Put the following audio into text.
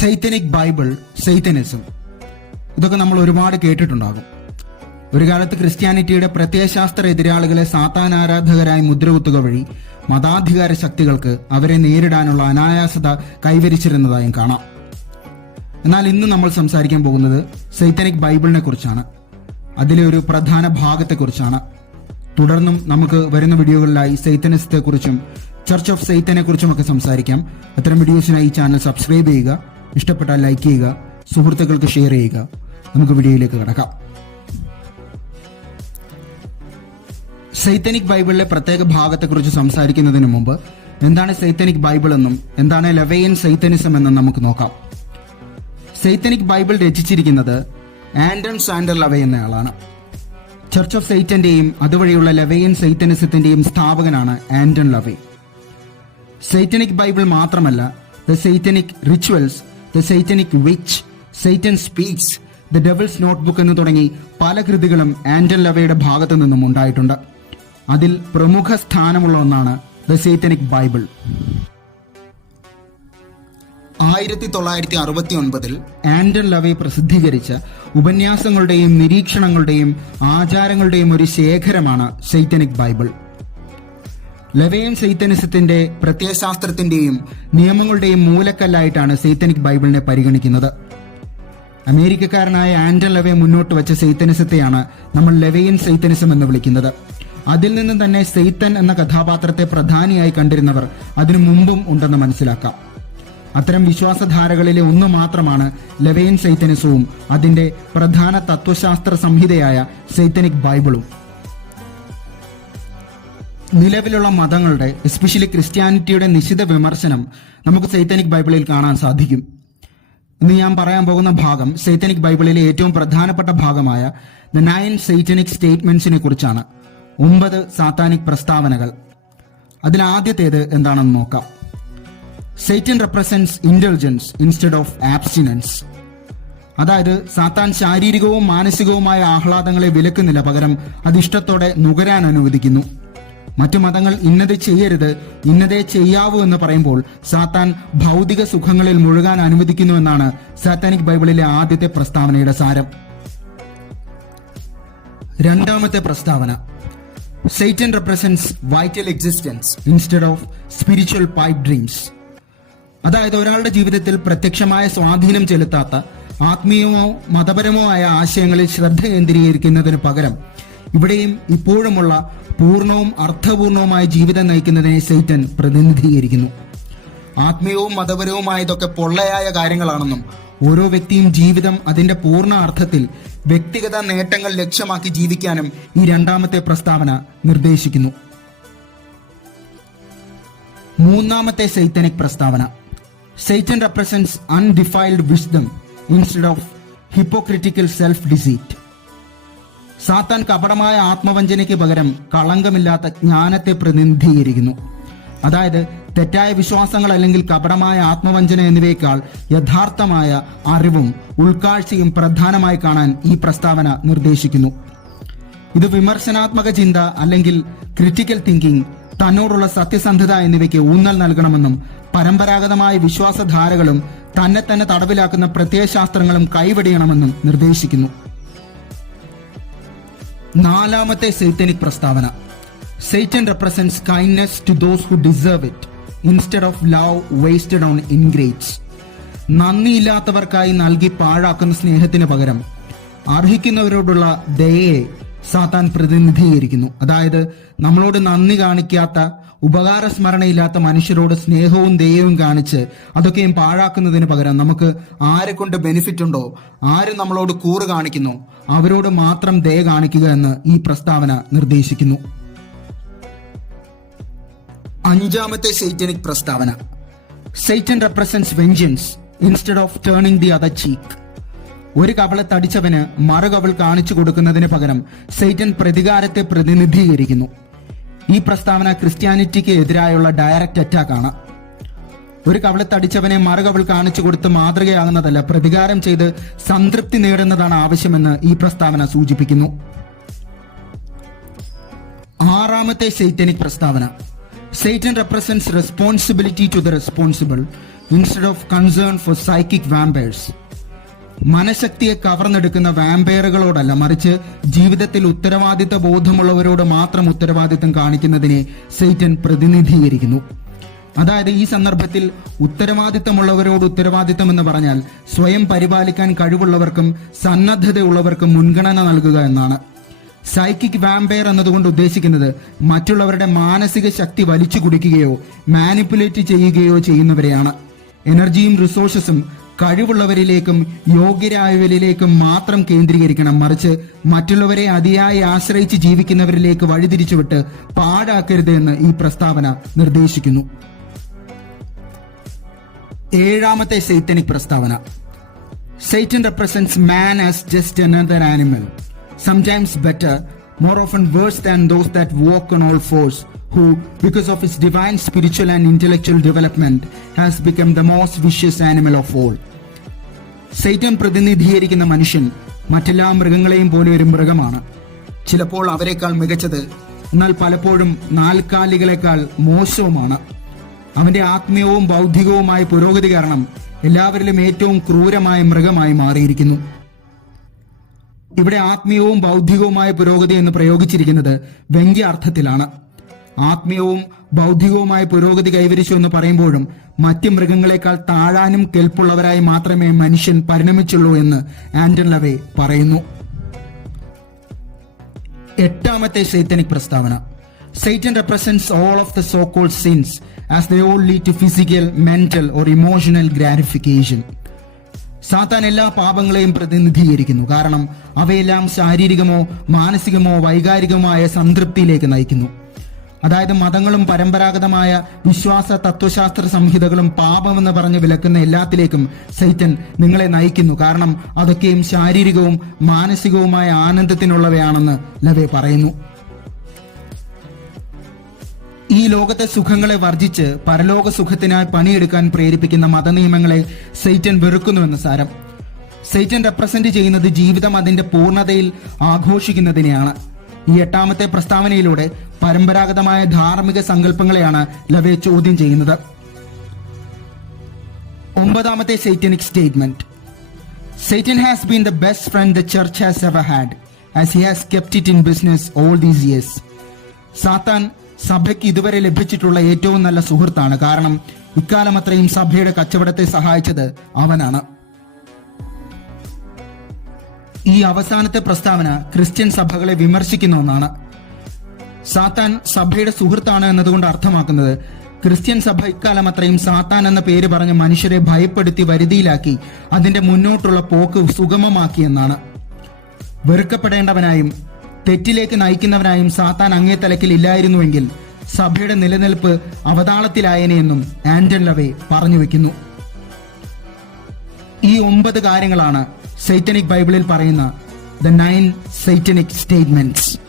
സൈത്തനിക് Bible സൈത്തനിസം. ഇതൊക്കെ നമ്മൾ ഒരുപാട് കേട്ടിട്ടുണ്ടാകും. ഒരു കാലത്ത് ക്രിസ്ത്യാനിറ്റിയുടെ പ്രത്യയശാസ്ത്ര എതിരാളികളെ സാത്താൻ ആരാധകരായി മുദ്രകുത്തുക വഴി മതാധികാര ശക്തികൾക്ക് അവരെ നേരിടാനുള്ള അനായാസത കൈവരിച്ചിരുന്നതായും കാണാം. എന്നാൽ ഇന്ന് നമ്മൾ സംസാരിക്കാൻ പോകുന്നത് സൈത്തനിക് ബൈബിളിനെ കുറിച്ചാണ്. അതിലെ ഒരു പ്രധാന ഭാഗത്തെക്കുറിച്ചാണ്. തുടർന്നും നമുക്ക് വരുന്ന വീഡിയോകളിലായി സൈത്തനിസത്തെ കുറിച്ചും ചർച്ച് ഓഫ് സൈത്തനെ കുറിച്ചും ഒക്കെ സംസാരിക്കാം. അത്തരം വീഡിയോസിനായി ചാനൽ സബ്സ്ക്രൈബ് ചെയ്യുക. ഇഷ്ടപ്പെട്ടാൽ ലൈക്ക് ചെയ്യുക സുഹൃത്തുക്കൾക്ക് ഷെയർ ചെയ്യുക. നമുക്ക് വീഡിയോയിലേക്ക് കിടക്കാം. സൈത്തനിക് ബൈബിളിലെ പ്രത്യേക ഭാഗത്തെക്കുറിച്ച് സംസാരിക്കുന്നതിന് മുമ്പ് എന്താണ് സൈത്തനിക് ബൈബിൾ എന്നും എന്താണ് ലെവയൻ സൈത്തനിസം എന്നും നമുക്ക് നോക്കാം. സൈത്തനിക് ബൈബിൾ രചിച്ചിരിക്കുന്നത് ആൻഡൺ സാൻഡർ ലവ എന്നയാളാണ്. ചർച്ച് ഓഫ് സൈറ്റന്റെയും അതുവഴിയുള്ള ലവയൻ സൈത്തനിസത്തിന്റെയും സ്ഥാപകനാണ് ആൻഡൺ ലവേ സൈറ്റനിക് ബൈബിൾ മാത്രമല്ല the satanic rituals the satanic witch Satan speaks the devil's notebook എന്ന് തുടങ്ങി പല കൃതികളും ആൻഡൽ ലവയുടെ ഭാഗത്തു നിന്നും ഉണ്ടായിട്ടുണ്ട്. അതിൽ പ്രമുഖ സ്ഥാനമുള്ള ഒന്നാണ് ദ സൈറ്റനിക് ബൈബിൾ ആയിരത്തി തൊള്ളായിരത്തി അറുപത്തി ഒൻപതിൽ ആൻഡൻ ലവെ പ്രസിദ്ധീകരിച്ച ഉപന്യാസങ്ങളുടെയും നിരീക്ഷണങ്ങളുടെയും ആചാരങ്ങളുടെയും ഒരു ശേഖരമാണ് സൈറ്റനിക് ബൈബിൾ ലവയൻ സൈത്തനിസത്തിന്റെ പ്രത്യയശാസ്ത്രത്തിന്റെയും നിയമങ്ങളുടെയും മൂലക്കല്ലായിട്ടാണ് സൈത്തനിക് ബൈബിളിനെ പരിഗണിക്കുന്നത്. അമേരിക്കക്കാരനായ ആൻഡൻ ലവെ മുന്നോട്ട് വെച്ച സൈത്തനിസത്തെയാണ് നമ്മൾ ലെവയൻ സൈത്തനിസം എന്ന് വിളിക്കുന്നത്. അതിൽ നിന്ന് തന്നെ സൈത്തൻ എന്ന കഥാപാത്രത്തെ പ്രധാനിയായി കണ്ടിരുന്നവർ അതിനു മുമ്പും ഉണ്ടെന്ന് മനസ്സിലാക്കാം. അത്തരം വിശ്വാസധാരകളിലെ ഒന്ന് മാത്രമാണ് ലവേൻ സൈത്തനിസവും അതിന്റെ പ്രധാന തത്വശാസ്ത്ര സംഹിതയായ സൈത്തനിക് ബൈബിളും. നിലവിലുള്ള മതങ്ങളുടെ എസ്പെഷ്യലി ക്രിസ്ത്യാനിറ്റിയുടെ നിശിത വിമർശനം നമുക്ക് സൈത്തനിക് ബൈബിളിൽ കാണാൻ സാധിക്കും. ഇന്ന് ഞാൻ പറയാൻ പോകുന്ന ഭാഗം സൈത്തനിക് ബൈബിളിലെ ഏറ്റവും പ്രധാനപ്പെട്ട ഭാഗമായ ദ നയൻ സൈറ്റനിക് സ്റ്റേറ്റ്മെന്റ്സിനെ കുറിച്ചാണ്. ഒമ്പത് സാത്താനിക് പ്രസ്താവനകൾ. അതിൽ ആദ്യത്തേത് എന്താണെന്ന് നോക്കാം. Satan represents intelligence instead of abstinence അതായത് സാത്താൻ ശാരീരികവും മാനസികവുമായ ആഹ്ലാദങ്ങളെ വിലക്കുന്നില്ല പകരം അത് ഇഷ്ടത്തോടെ നുകരാൻ അനുവദിക്കുന്നു. മറ്റു മതങ്ങൾ ഇന്നത് ചെയ്യരുത് ഇന്നതേ ചെയ്യാവൂ എന്ന് പറയുമ്പോൾ സാത്താൻ ഭൗതിക സുഖങ്ങളിൽ മുഴുകാൻ അനുവദിക്കുന്നുവെന്നാണ് സാത്താനിക് ബൈബിളിലെ ആദ്യത്തെ പ്രസ്താവനയുടെ സാരം. രണ്ടാമത്തെ പ്രസ്താവന Satan represents vital existence instead of spiritual pipe dreams അതായത് ഒരാളുടെ ജീവിതത്തിൽ പ്രത്യക്ഷമായ സ്വാധീനം ചെലുത്താത്ത ആത്മീയമോ മതപരമോ ആയ ആശയങ്ങളിൽ ശ്രദ്ധ കേന്ദ്രീകരിക്കുന്നതിന് പകരം ഇവിടെയും ഇപ്പോഴുമുള്ള പൂർണവും അർത്ഥപൂർണവുമായ ജീവിതം നയിക്കുന്നതിനെ സൈറ്റൻ പ്രതിനിധീകരിക്കുന്നു. ആത്മീയവും മതപരവുമായതൊക്കെ പൊള്ളയായ കാര്യങ്ങളാണെന്നും ഓരോ വ്യക്തിയും ജീവിതം അതിന്റെ പൂർണ അർത്ഥത്തിൽ വ്യക്തിഗത നേട്ടങ്ങൾ ലക്ഷ്യമാക്കി ജീവിക്കാനും ഈ രണ്ടാമത്തെ പ്രസ്താവന നിർദ്ദേശിക്കുന്നു. മൂന്നാമത്തെ സൈത്തനിക് പ്രസ്താവന. Satan represents undefiled wisdom instead of hypocritical self deceit സാത്താൻ കപടമായ ആത്മവഞ്ചനയ്ക്ക് പകരം കളങ്കമില്ലാത്ത ജ്ഞാനത്തെ പ്രതിനിധീകരിക്കുന്നു. അതായത് തെറ്റായ വിശ്വാസങ്ങൾ അല്ലെങ്കിൽ കപടമായ ആത്മവഞ്ചന എന്നിവയേക്കാൾ യഥാർത്ഥമായ അറിവും ഉൾക്കാഴ്ചയും പ്രധാനമായി കാണാൻ ഈ പ്രസ്താവന നിർദ്ദേശിക്കുന്നു. ഇത് വിമർശനാത്മക ചിന്ത അല്ലെങ്കിൽ ക്രിറ്റിക്കൽ തിങ്കിങ് തന്നോടുള്ള സത്യസന്ധത എന്നിവയ്ക്ക് ഊന്നൽ നൽകണമെന്നും പരമ്പരാഗതമായ വിശ്വാസധാരകളും തന്നെ തന്നെ തടവിലാക്കുന്ന പ്രത്യയശാസ്ത്രങ്ങളും കൈവെടിയണമെന്നും നിർദ്ദേശിക്കുന്നു. നാലാമത്തെ സൈറ്റനിക് പ്രസ്താവന. Satan represents kindness to those who deserve it instead of love wasted on ingrates നന്ദിയില്ലാത്തവർക്കായി നൽകി പാഴാക്കുന്ന സ്നേഹത്തിന് പകരം അർഹിക്കുന്നവരോടുള്ള ദയയെ സാത്താൻ പ്രതിനിധീകരിക്കുന്നു. അതായത് നമ്മളോട് നന്ദി കാണിക്കാത്ത ഉപകാര സ്മരണയില്ലാത്ത മനുഷ്യരോട് സ്നേഹവും ദയവും കാണിച്ച് അതൊക്കെയും പാഴാക്കുന്നതിന് പകരം നമുക്ക് ആരെ കൊണ്ട് ബെനിഫിറ്റ് ഉണ്ടോ? ആര് നമ്മളോട് കൂറ് കാണിക്കുന്നു? അവരോട് മാത്രം ദയ കാണിക്കുക എന്ന് ഈ പ്രസ്താവന നിർദ്ദേശിക്കുന്നു. അഞ്ചാമത്തെ സൈറ്റനിക് പ്രസ്താവന. Satan represents vengeance instead of turning the other cheek ഒരു കവളെ തടിച്ചവന് മറുകവൾ കാണിച്ചു കൊടുക്കുന്നതിന് പകരം സൈറ്റൻ പ്രതികാരത്തെ പ്രതിനിധീകരിക്കുന്നു. ഈ പ്രസ്താവന ക്രിസ്ത്യാനിറ്റിക്ക് എതിരായുള്ള ഡയറക്റ്റ് അറ്റാക്കാണ് ഒരു കവളത്തടിച്ചവനെ മറുകവൾ കാണിച്ചു കൊടുത്ത് മാതൃകയാകുന്നതല്ല പ്രതികാരം ചെയ്ത് സംതൃപ്തി നേടുന്നതാണ് ആവശ്യമെന്ന് ഈ പ്രസ്താവന സൂചിപ്പിക്കുന്നു. ആറാമത്തെ സൈറ്റനിക് പ്രസ്താവന. Satan represents responsibility to the responsible instead of concern for psychic vampires. മനഃശക്തിയെ കവർന്നെടുക്കുന്ന വാമ്പയറുകളോടല്ല മറിച്ച് ജീവിതത്തിൽ ഉത്തരവാദിത്ത ബോധമുള്ളവരോട് മാത്രം ഉത്തരവാദിത്തം കാണിക്കുന്നതിനെ സെയ്റ്റൻ പ്രതിനിധീകരിക്കുന്നു. അതായത് ഈ സന്ദർഭത്തിൽ ഉത്തരവാദിത്തമുള്ളവരോട് ഉത്തരവാദിത്തം എന്ന് പറഞ്ഞാൽ സ്വയം പരിപാലിക്കാൻ കഴിവുള്ളവർക്കും സന്നദ്ധതയുള്ളവർക്കും മുൻഗണന നൽകുക എന്നാണ്. സൈക്കിക് വാമ്പയർ എന്നതുകൊണ്ട് ഉദ്ദേശിക്കുന്നത് മറ്റുള്ളവരുടെ മാനസിക ശക്തി വലിച്ചു കുടിക്കുകയോ മാനിപ്പുലേറ്റ് ചെയ്യുകയോ ചെയ്യുന്നവരെയാണ്. എനർജിയും റിസോഴ്സസും കഴിവുള്ളവരിലേക്കും യോഗ്യരായവരിലേക്കും മാത്രം കേന്ദ്രീകരിക്കണം. മറിച്ച് മറ്റുള്ളവരെ അതിയായി ആശ്രയിച്ച് ജീവിക്കുന്നവരിലേക്ക് വഴിതിരിച്ചുവിട്ട് പാഴാക്കരുത് എന്ന് ഈ പ്രസ്താവന നിർദ്ദേശിക്കുന്നു. ഏഴാമത്തെ സൈത്തനിക് പ്രസ്താവന. Satan represents man as just another animal sometimes better more often worse than those that walk on all fours, who, because of his divine spiritual and intellectual development, has become the most vicious animal of all. Satan പ്രതിനിധീകരിക്കുന്ന മനുഷ്യൻ മറ്റെല്ലാ മൃഗങ്ങളെയും പോലെ ഒരു മൃഗമാണ്. ചിലപ്പോൾ അവരെക്കാൾ മികച്ചത് എന്നാൽ പലപ്പോഴും നാൽക്കാലികളെക്കാൾ മോശവുമാണ്. അവന്റെ ആത്മീയവും ബൗദ്ധികവുമായ പുരോഗതി കാരണം എല്ലാവരിലും ഏറ്റവും ക്രൂരമായ മൃഗമായി മാറിയിരിക്കുന്നു. ഇവിടെ ആത്മീയവും ബൗദ്ധികവുമായ പുരോഗതി എന്ന് പ്രയോഗിച്ചിരിക്കുന്നത് വ്യംഗ്യാർത്ഥത്തിലാണ്. ആത്മീയവും ബൗദ്ധികവുമായ പുരോഗതി കൈവരിച്ചു എന്ന് പറയുമ്പോഴും മറ്റ് മൃഗങ്ങളെക്കാൾ താഴാനും കെൽപ്പുള്ളവരായി മാത്രമേ മനുഷ്യൻ പരിണമിച്ചുള്ളൂ എന്ന് ആന്റൺ ലവേ പറയുന്നു. എട്ടാമത്തെ സൈത്തനിക് പ്രസ്താവന. Satan represents all of the so called sins as they all lead to physical mental or emotional gratification സാത്താൻ എല്ലാ പാപങ്ങളെയും പ്രതിനിധീകരിക്കുന്നു. കാരണം അവയെല്ലാം ശാരീരികമോ മാനസികമോ വൈകാരികമായ സംതൃപ്തിയിലേക്ക് നയിക്കുന്നു. അതായത് മതങ്ങളും പരമ്പരാഗതമായ വിശ്വാസ തത്വശാസ്ത്ര സംഹിതകളും പാപമെന്ന് പറഞ്ഞ് വിലക്കുന്ന എല്ലാത്തിലേക്കും സൈറ്റൻ നിങ്ങളെ നയിക്കുന്നു. കാരണം അതൊക്കെയും ശാരീരികവും മാനസികവുമായ ആനന്ദത്തിനുള്ളവയാണെന്ന് ലവേ പറയുന്നു. ഈ ലോകത്തെ സുഖങ്ങളെ വർജിച്ച് പരലോക സുഖത്തിനായി പണിയെടുക്കാൻ പ്രേരിപ്പിക്കുന്ന മതനിയമങ്ങളെ സൈറ്റൻ വെറുക്കുന്നുവെന്ന് സാരം. സൈറ്റൻ റെപ്രസെന്റ് ചെയ്യുന്നത് ജീവിതം അതിന്റെ പൂർണതയിൽ ആഘോഷിക്കുന്നതിനെയാണ്. ഈ എട്ടാമത്തെ പ്രസ്താവനയിലൂടെ പരമ്പരാഗതമായ ധാർമ്മിക സങ്കല്പങ്ങളെയാണ് ലവേ ചോദ്യം ചെയ്യുന്നത്. ഒമ്പതാമത്തെ satanic statement Satan has been the best friend the church has ever had as he has kept it in business all these years സാത്താൻ സഭയ്ക്ക് ഇതുവരെ ലഭിച്ചിട്ടുള്ള ഏറ്റവും നല്ല സുഹൃത്താണ്. കാരണം ഇക്കാലം അത്രയും സഭയുടെ കച്ചവടത്തെ സഹായിച്ചത് അവനാണ്. ഈ അവസാനത്തെ പ്രസ്താവന ക്രിസ്ത്യൻ സഭകളെ വിമർശിക്കുന്ന ഒന്നാണ്. സാത്താൻ സഭയുടെ സുഹൃത്താണ് എന്നതുകൊണ്ട് അർത്ഥമാക്കുന്നത്. ക്രിസ്ത്യൻ സഭ ഇക്കാലം അത്രയും സാത്താൻ എന്ന പേര് പറഞ്ഞ് മനുഷ്യരെ ഭയപ്പെടുത്തി വരുതിയിലാക്കി അതിന്റെ മുന്നോട്ടുള്ള പോക്ക് സുഗമമാക്കി എന്നാണ്. വെറുക്കപ്പെടേണ്ടവനായും തെറ്റിലേക്ക് നയിക്കുന്നവനായും സാത്താൻ അങ്ങേ തലക്കിൽ ഇല്ലായിരുന്നുവെങ്കിൽ സഭയുടെ നിലനിൽപ്പ് അവതാളത്തിലായനെയെന്നും ആന്റൺ ലവേ പറഞ്ഞു വെക്കുന്നു. ഈ ഒമ്പത് കാര്യങ്ങളാണ് സൈറ്റനിക് ബൈബിളിൽ പറയുന്ന ദ നയൻ സൈറ്റനിക് സ്റ്റേറ്റ്മെന്റ്സ്.